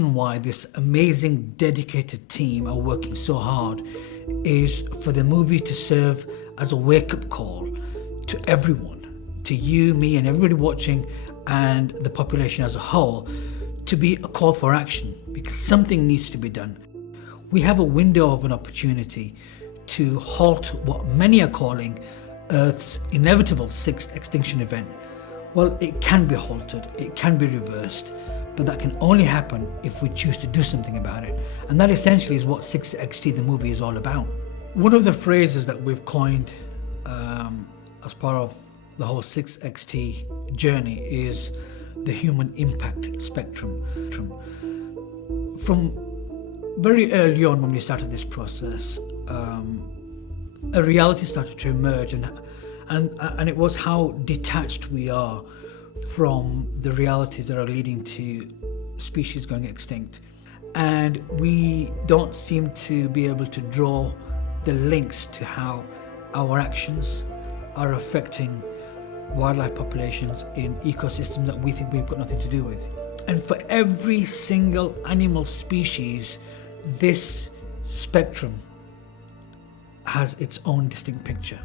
reason why this amazing, dedicated team are working so hard is for the movie to serve as a wake-up call to everyone, to you, me, and everybody watching, and the population as a whole, to be a call for action, because something needs to be done. We have a window of an opportunity to halt what many are calling Earth's inevitable sixth extinction event. Well, it can be halted, it can be reversed, but that can only happen if we choose to do something about it. And that essentially is what 6XT the movie is all about. One of the phrases that we've coined as part of the whole 6XT journey is the human impact spectrum. From very early on when we started this process, a reality started to emerge, and it was how detached we are from the realities that are leading to species going extinct. And we don't seem to be able to draw the links to how our actions are affecting wildlife populations in ecosystems that we think we've got nothing to do with. And for every single animal species, this spectrum has its own distinct picture.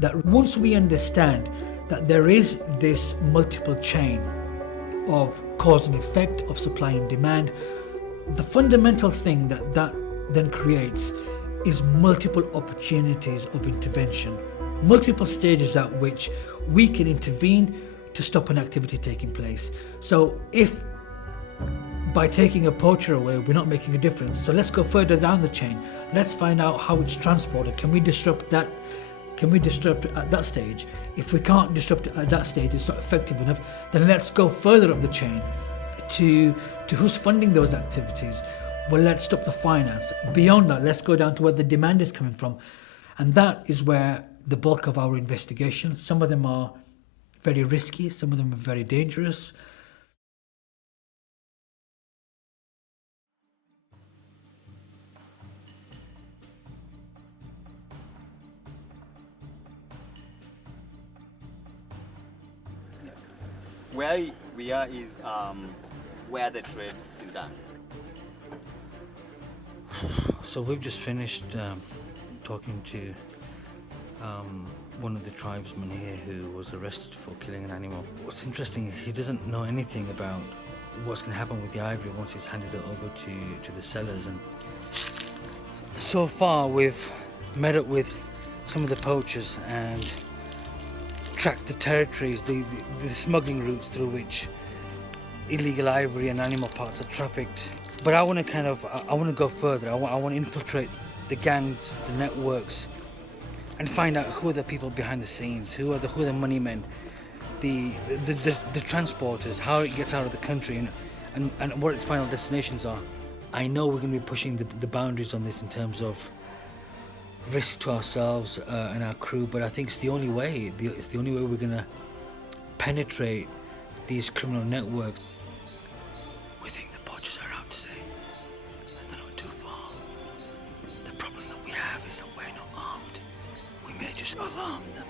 That once we understand that there is this multiple chain of cause and effect, of supply and demand, the fundamental thing that then creates is multiple opportunities of intervention, multiple stages at which we can intervene to stop an activity taking place. So if by taking a poacher away we're not making a difference, so let's go further down the chain. Let's find out how it's transported. Can we disrupt that? Can we disrupt it at that stage? If we can't disrupt it at that stage, it's not effective enough, then let's go further up the chain to who's funding those activities. Well, let's stop the finance. Beyond that, let's go down to where the demand is coming from. And that is where the bulk of our investigations, some of them are very risky, some of them are very dangerous. Where we are is where the trade is done. So we've just finished talking to one of the tribesmen here who was arrested for killing an animal. What's interesting is he doesn't know anything about what's going to happen with the ivory once he's handed it over to the sellers. And so far we've met up with some of the poachers and tracked the territories, the smuggling routes through which illegal ivory and animal parts are trafficked. But I want to go further. I want to infiltrate the gangs, the networks, and find out who are the people behind the scenes, who are the money men, the transporters, how it gets out of the country, and what its final destinations are. I know we're going to be pushing the boundaries on this in terms of risk to ourselves and our crew, but I think it's the only way. It's the only way we're going to penetrate these criminal networks. We think the poachers are out today, and they're not too far. The problem that we have is that we're not armed. We may just alarm them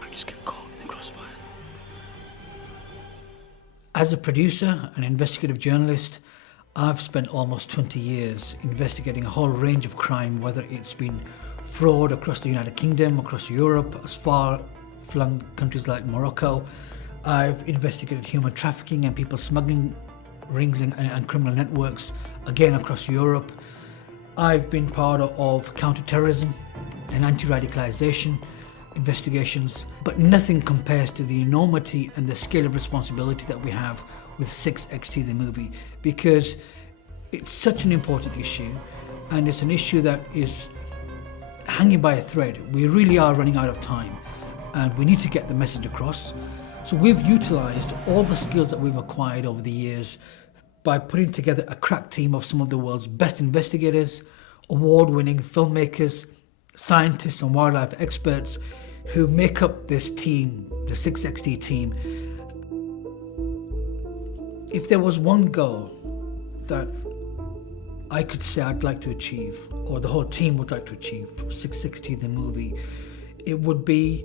and just get caught in the crossfire. As a producer and investigative journalist, I've spent almost 20 years investigating a whole range of crime, whether it's been fraud across the United Kingdom, across Europe, as far-flung countries like Morocco. I've investigated human trafficking and people smuggling rings and criminal networks, again across Europe. I've been part of counter-terrorism and anti-radicalization investigations, but nothing compares to the enormity and the scale of responsibility that we have with 6XT the movie, because it's such an important issue, and it's an issue that is hanging by a thread. We really are running out of time, and we need to get the message across. So we've utilized all the skills that we've acquired over the years by putting together a crack team of some of the world's best investigators, award-winning filmmakers, scientists and wildlife experts who make up this team, the 6XT team. If there was one goal that I could say I'd like to achieve, or the whole team would like to achieve from 6XT the movie, it would be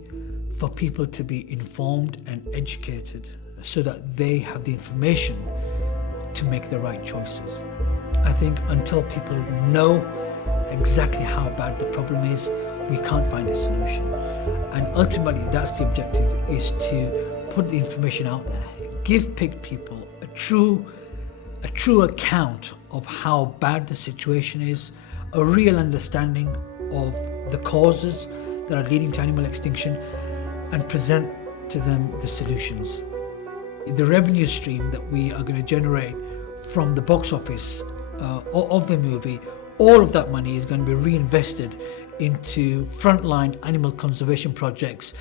for people to be informed and educated so that they have the information to make the right choices. I think until people know exactly how bad the problem is, we can't find a solution. And ultimately, that's the objective, is to put the information out there, give people a true account of how bad the situation is, a real understanding of the causes that are leading to animal extinction, and present to them the solutions. The revenue stream that we are going to generate from the box office of the movie, all of that money is going to be reinvested into frontline animal conservation projects